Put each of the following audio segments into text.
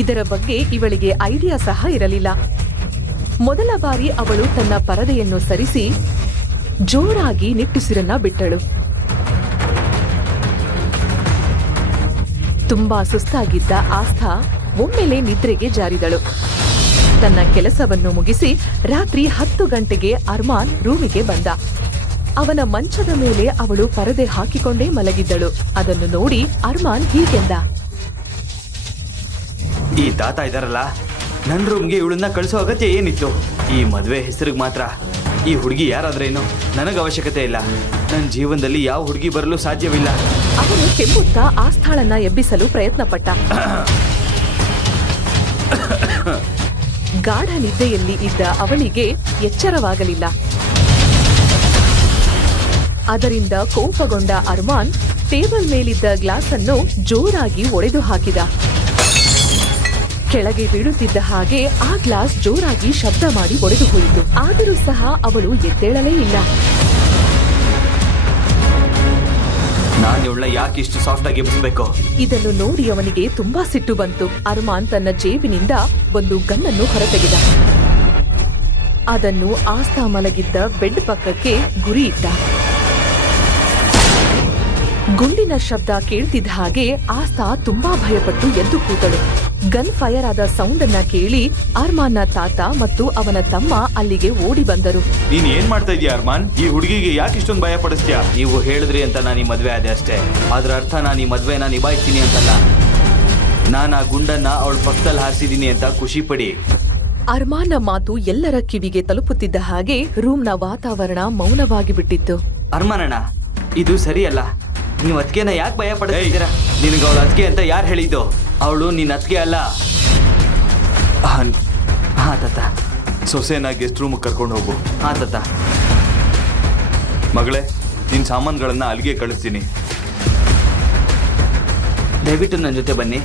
ಇದರ ಬಗ್ಗೆ ಇವಳಿಗೆ ಐಡಿಯಾ ಸಹ ಇರಲಿಲ್ಲ. ಮೊದಲ ಬಾರಿ ಅವಳು ತನ್ನ ಪರದೆಯನ್ನು ಸರಿಸಿ ಜೋರಾಗಿ ನಿಟ್ಟುಸಿರನ್ನ ಬಿಟ್ಟಳು. ತುಂಬಾ ಸುಸ್ತಾಗಿದ್ದ ಆಸ್ಥಾ ಒಮ್ಮೆಲೆ ನಿದ್ರೆಗೆ ಜಾರಿದಳು. ತನ್ನ ಕೆಲಸವನ್ನು ಮುಗಿಸಿ ರಾತ್ರಿ 10 ಗಂಟೆಗೆ ಅರ್ಮಾನ್ ರೂಮಿಗೆ ಬಂದ. ಅವನ ಮಂಚದ ಮೇಲೆ ಅವಳು ಪರದೆ ಹಾಕಿಕೊಂಡೇ ಮಲಗಿದ್ದಳು. ಅದನ್ನು ನೋಡಿ ಅರ್ಮಾನ್ ಹೀಗೆಂದ, ಈ ತಾತ ಇದಾರಲ್ಲ, ನನ್ನ ರೂಮ್ಗೆ ಇವಳನ್ನ ಕಳಿಸೋ ಅಗತ್ಯ ಏನಿತ್ತು? ಈ ಮದ್ವೆ ಹೆಸರಿಗೆ ಮಾತ್ರ. ಈ ಹುಡುಗಿ ಯಾರಾದ್ರೇನು, ನನಗೆ ಅವಶ್ಯಕತೆ ಇಲ್ಲ. ನನ್ನ ಜೀವನದಲ್ಲಿ ಯಾವ ಹುಡುಗಿ ಬರಲು ಸಾಧ್ಯವಿಲ್ಲ. ಅವನು ಕೆಮ್ಮುತ್ತಾ ಆಸ್ಥಾಳನ್ನ ಎಬ್ಬಿಸಲು ಪ್ರಯತ್ನ ಪಟ್ಟ. ಗಾಢ ನಿದ್ದೆಯಲ್ಲಿ ಇದ್ದ ಅವಳಿಗೆ ಎಚ್ಚರವಾಗಲಿಲ್ಲ. ಅದರಿಂದ ಕೋಪಗೊಂಡ ಅರ್ಮಾನ್ ಟೇಬಲ್ ಮೇಲಿದ್ದ ಗ್ಲಾಸ್ ಅನ್ನು ಜೋರಾಗಿ ಒಡೆದು ಹಾಕಿದ. ಕೆಳಗೆ ಬೀಳುತ್ತಿದ್ದ ಹಾಗೆ ಆ ಗ್ಲಾಸ್ ಜೋರಾಗಿ ಶಬ್ದ ಮಾಡಿ ಒಡೆದು ಹೋಯಿತು. ಆದರೂ ಸಹ ಅವಳು ಎದ್ದೇಳಲೇ ಇಲ್ಲ. ನಾನು ಇವಳನ್ನ ಯಾಕೆ ಇಷ್ಟು ಸಾಫ್ಟ್ ಆಗಿ ಎಬ್ಬಿಸಬೇಕು? ಇದನ್ನು ನೋಡಿ ಅವನಿಗೆ ತುಂಬಾ ಸಿಟ್ಟು ಬಂತು. ಅರ್ಮಾನ್ ತನ್ನ ಜೇಬಿನಿಂದ ಒಂದು ಗನ್ನನ್ನು ಹೊರತೆಗೆದ. ಅದನ್ನು ಆಸ್ಥಾ ಮಲಗಿದ್ದ ಬೆಡ್ ಪಕ್ಕಕ್ಕೆ ಗುರಿ ಇಟ್ಟ. ಗುಂಡಿನ ಶಬ್ದ ಕೇಳ್ತಿದ್ದ ಹಾಗೆ ಆಸ್ಥಾ ತುಂಬಾ ಭಯಪಟ್ಟು ಎದ್ದು ಕೂತಳು. ಗನ್ ಫೈರ್ ಆದ ಸೌಂಡ್ ಅನ್ನ ಕೇಳಿ ಅರ್ಮಾನ್ನ ತಾತ ಮತ್ತು ಅವನ ತಮ್ಮ ಅಲ್ಲಿಗೆ ಓಡಿ ಬಂದರು. ನೀನ್ ಏನ್ ಮಾಡ್ತಾ ಇದೀಯ ಅರ್ಮಾನ್? ಈ ಹುಡುಗಿಗೆ ಯಾಕೆ ಇಷ್ಟೊಂದು ಭಯ ಪಡಿಸ್ತೀಯ? ನೀವು ಹೇಳಿದ್ರಿ ಅಂತ ನಾನು ಈ ಮದ್ವೆ ಆದೆ ಅಷ್ಟೇ. ಅದ್ರ ಅರ್ಥ ನಾನು ಈ ಮದ್ವೆನ ನಿಭಾಯಿಸ್ತೀನಿ ಅಂತಲ್ಲ. ನಾನು ಆ ಗುಂಡನ್ನ ಅವಳ ಪಕ್ಕದಲ್ಲಿ ಹಾರಿಸಿದೀನಿ ಅಂತ ಖುಷಿ ಪಡಿ. ಅರ್ಮಾನ್ನ ಮಾತು ಎಲ್ಲರ ಕಿವಿಗೆ ತಲುಪುತ್ತಿದ್ದ ಹಾಗೆ ರೂಮ್ನ ವಾತಾವರಣ ಮೌನವಾಗಿ ಬಿಟ್ಟಿತ್ತು. ಅರ್ಮಾನಣ್ಣ, ಇದು ಸರಿಯಲ್ಲ. ನೀವು ಅತ್ತಿಗೆನ ಯಾಕೆ ಭಯ ಪಡ್ತಿದ್ದೀರಾ? ನಿನಗೆ ಅವಳ ಅತ್ತಿಗೆ ಅಂತ ಯಾರು ಹೇಳಿದ್ದು? ಅವಳು ನಿನ್ನ ಅತ್ತಿಗೆ ಅಲ್ಲ. ಹಾ ತಾತ, ಸೊಸೆನ ಗೆಸ್ಟ್ ರೂಮ್ ಕರ್ಕೊಂಡು ಹೋಗು. ಹಾ ತಾತ. ಮಗಳೇ, ನಿನ್ನ ಸಾಮಾನುಗಳನ್ನ ಅಲ್ಲಿಗೆ ಕಳಿಸ್ತೀನಿ. ದಯವಿಟ್ಟು ನನ್ನ ಜೊತೆ ಬನ್ನಿ.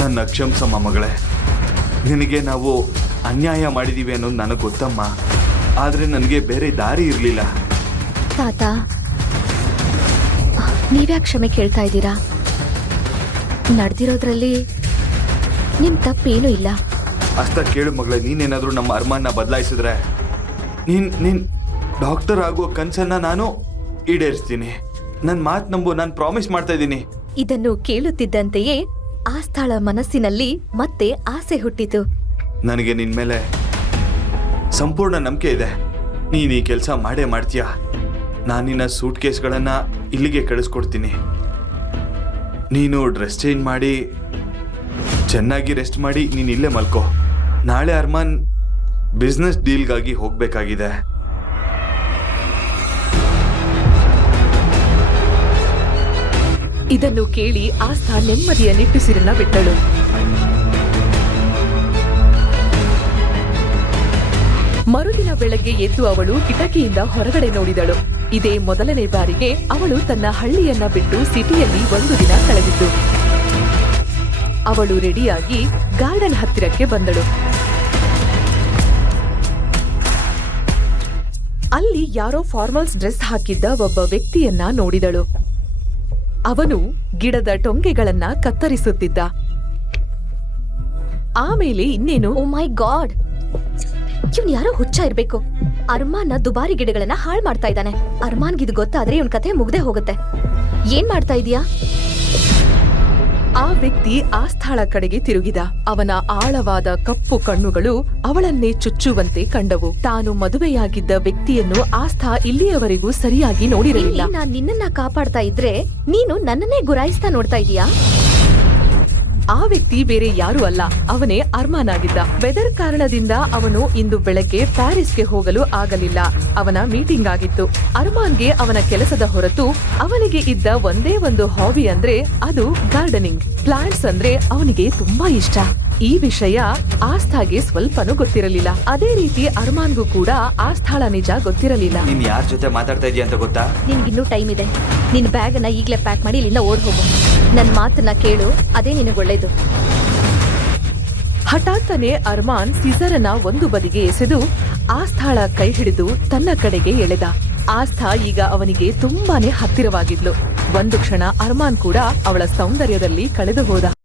ನನ್ನ ಕ್ಷಮಿಸಮ್ಮ ಮಗಳೇ. ನಿನಗೆ ನಾವು ಅನ್ಯಾಯ ಮಾಡಿದೀವಿ ಅನ್ನೋದು ನನಗೆ ಗೊತ್ತಮ್ಮ. ಆದರೆ ನನಗೆ ಬೇರೆ ದಾರಿ ಇರಲಿಲ್ಲ. ತಾತ, ನೀವ್ಯಾಕೆ ಕ್ಷಮೆ ಕೇಳ್ತಾ ಇದ್ದೀರಾ? ನಡೆದಿರೋದ್ರಲ್ಲಿ ನಿಮ್ ತಪ್ಪೇನೂ ಇಲ್ಲ. ಅಷ್ಟ ಕೇಳು ಮಗಳೇ, ನೀನೇನಾದರೂ ನಮ್ಮ ಅರ್ಮಾನ್ನ ಬದಲಾಯಿಸಿದ್ರೆ ನೀನ್ ಡಾಕ್ಟರ್ ಆಗುವ ಕನಸನ್ನ ನಾನು ಈಡೇರಿಸ್ತೀನಿ. ನನ್ನ ಮಾತು ನಂಬು, ನಾನು ಪ್ರಾಮಿಸ್ ಮಾಡ್ತಾ ಇದ್ದೀನಿ. ಇದನ್ನು ಕೇಳುತ್ತಿದ್ದಂತೆಯೇ ಆಸ್ಥಾಳ ಮನಸ್ಸಿನಲ್ಲಿ ಮತ್ತೆ ಆಸೆ ಹುಟ್ಟಿತು. ನನಗೆ ನಿನ್ ಮೇಲೆ ಸಂಪೂರ್ಣ ನಂಬಿಕೆ ಇದೆ. ನೀನು ಈ ಕೆಲಸ ಮಾಡೇ ಮಾಡ್ತೀಯ. ನಾನು ನಿನ್ನ ಸೂಟ್ ಕೇಸ್ಗಳನ್ನು ಇಲ್ಲಿಗೆ ಕಳಿಸ್ಕೊಡ್ತೀನಿ. ನೀನು ಡ್ರೆಸ್ ಚೇಂಜ್ ಮಾಡಿ ಚೆನ್ನಾಗಿ ರೆಸ್ಟ್ ಮಾಡಿ ನೀನು ಇಲ್ಲೇ ಮಲ್ಕೋ. ನಾಳೆ ಅರ್ಮಾನ್ ಬಿಸ್ನೆಸ್ ಡೀಲ್ಗಾಗಿ ಹೋಗಬೇಕಾಗಿದೆ. ಇದನ್ನು ಕೇಳಿ ಆಸ್ಥಾ ನೆಮ್ಮದಿಯ ನಿಟ್ಟುಸಿರನ್ನ ಬಿಟ್ಟಳು. ಮರುದಿನ ಬೆಳಗ್ಗೆ ಎದ್ದು ಅವಳು ಕಿಟಕಿಯಿಂದ ಹೊರಗಡೆ ನೋಡಿದಳು. ಇದೇ ಮೊದಲನೇ ಬಾರಿಗೆ ಅವಳು ತನ್ನ ಹಳ್ಳಿಯನ್ನ ಬಿಟ್ಟು ಸಿಟಿಯಲ್ಲಿ ಒಂದು ದಿನ ಕಳೆದಿದ್ದು. ಅವಳು ರೆಡಿಯಾಗಿ ಗಾರ್ಡನ್ ಹತ್ತಿರಕ್ಕೆ ಬಂದಳು. ಅಲ್ಲಿ ಯಾರೋ ಫಾರ್ಮಲ್ಸ್ ಡ್ರೆಸ್ ಹಾಕಿದ್ದ ಒಬ್ಬ ವ್ಯಕ್ತಿಯನ್ನ ನೋಡಿದಳು. ಅವನು ಗಿಡದ ಟೊಂಗೆಗಳನ್ನ ಕತ್ತರಿಸುತ್ತಿದ್ದ. ಆಮೇಲೆ ಇನ್ನೇನು, ಓ ಮೈ ಗಾಡ್, ಇವ್ನ್ ಯಾರೋ ಹುಚ್ಚ ಇರ್ಬೇಕು. ಅರ್ಮಾನ್ನ ದುಬಾರಿ ಗಿಡಗಳನ್ನ ಹಾಳು ಮಾಡ್ತಾ ಇದ್ದಾನೆ. ಅರ್ಮಾನ್ಗಿದು ಗೊತ್ತಾದ್ರೆ ಇವನ್ ಕಥೆ ಮುಗ್ದೇ ಹೋಗುತ್ತೆ. ಏನ್ ಮಾಡ್ತಾ ಇದೀಯಾ? ಆ ವ್ಯಕ್ತಿ ಆಸ್ಥಾಳ ಕಡೆಗೆ ತಿರುಗಿದ. ಅವನ ಆಳವಾದ ಕಪ್ಪು ಕಣ್ಣುಗಳು ಅವಳನ್ನೇ ಚುಚ್ಚುವಂತೆ ಕಂಡವು. ತಾನು ಮದುವೆಯಾಗಿದ್ದ ವ್ಯಕ್ತಿಯನ್ನು ಆಸ್ಥಾ ಇಲ್ಲಿಯವರೆಗೂ ಸರಿಯಾಗಿ ನೋಡಿರಲಿಲ್ಲ. ನಾನ್ ನಿನ್ನನ್ನ ಕಾಪಾಡ್ತಾ ಇದ್ರೆ ನೀನು ನನ್ನನ್ನೇ ಗುರಾಯಿಸ್ತಾ ನೋಡ್ತಾ ಇದೀಯಾ? ಆ ವ್ಯಕ್ತಿ ಬೇರೆ ಯಾರೂ ಅಲ್ಲ, ಅವನೇ ಅರ್ಮಾನ್ ಆಗಿದ್ದ. ವೆದರ್ ಕಾರಣದಿಂದ ಅವನು ಇಂದು ಬೆಳಗ್ಗೆ ಪ್ಯಾರಿಸ್ಗೆ ಹೋಗಲು ಆಗಲಿಲ್ಲ. ಅವನ ಮೀಟಿಂಗ್ ಆಗಿತ್ತು. ಅರ್ಮಾನ್ಗೆ ಅವನ ಕೆಲಸದ ಹೊರತು ಅವನಿಗೆ ಇದ್ದ ಒಂದೇ ಒಂದು ಹಾಬಿ ಅಂದ್ರೆ ಅದು ಗಾರ್ಡನಿಂಗ್. ಪ್ಲಾಂಟ್ಸ್ ಅಂದ್ರೆ ಅವನಿಗೆ ತುಂಬಾ ಇಷ್ಟ. ಈ ವಿಷಯ ಆಸ್ಥಾಗೆ ಸ್ವಲ್ಪನೂ ಗೊತ್ತಿರಲಿಲ್ಲ. ಅದೇ ರೀತಿ ಅರ್ಮಾನ್ಗೂ ಕೂಡ ಆಸ್ಥಾಳ ನಿಜ ಗೊತ್ತಿರಲಿಲ್ಲ. ನೀನ್ ಯಾರ ಜೊತೆ ಮಾತಾಡ್ತಾ ಇದೀಯ ಅಂತ ಗೊತ್ತಾ? ನಿನ್ಗಿನ್ನೂ ಟೈಮ್ ಇದೆ. ನಿನ್ ಬ್ಯಾಗ್ ಅನ್ನ ಈಗ್ಲೇ ಪ್ಯಾಕ್ ಮಾಡಿ ಇಲ್ಲಿಂದ ಓಡ್ ಹೋಗು. ನನ್ ಮಾತನ್ನ ಕೇಳು, ಅದೇ ನಿನಗೆ ಒಳ್ಳೇದು. ಹಠಾತ್ತನೆ ಅರ್ಮಾನ್ ಸಿಸರನ್ನ ಒಂದು ಬದಿಗೆ ಎಸೆದು ಆಸ್ಥಾಳ ಕೈ ಹಿಡಿದು ತನ್ನ ಕಡೆಗೆ ಎಳೆದ. ಆಸ್ಥಾ ಈಗ ಅವನಿಗೆ ತುಂಬಾನೇ ಹತ್ತಿರವಾಗಿದ್ಲು. ಒಂದು ಕ್ಷಣ ಅರ್ಮಾನ್ ಕೂಡ ಅವಳ ಸೌಂದರ್ಯದಲ್ಲಿ ಕಳೆದು ಹೋದ.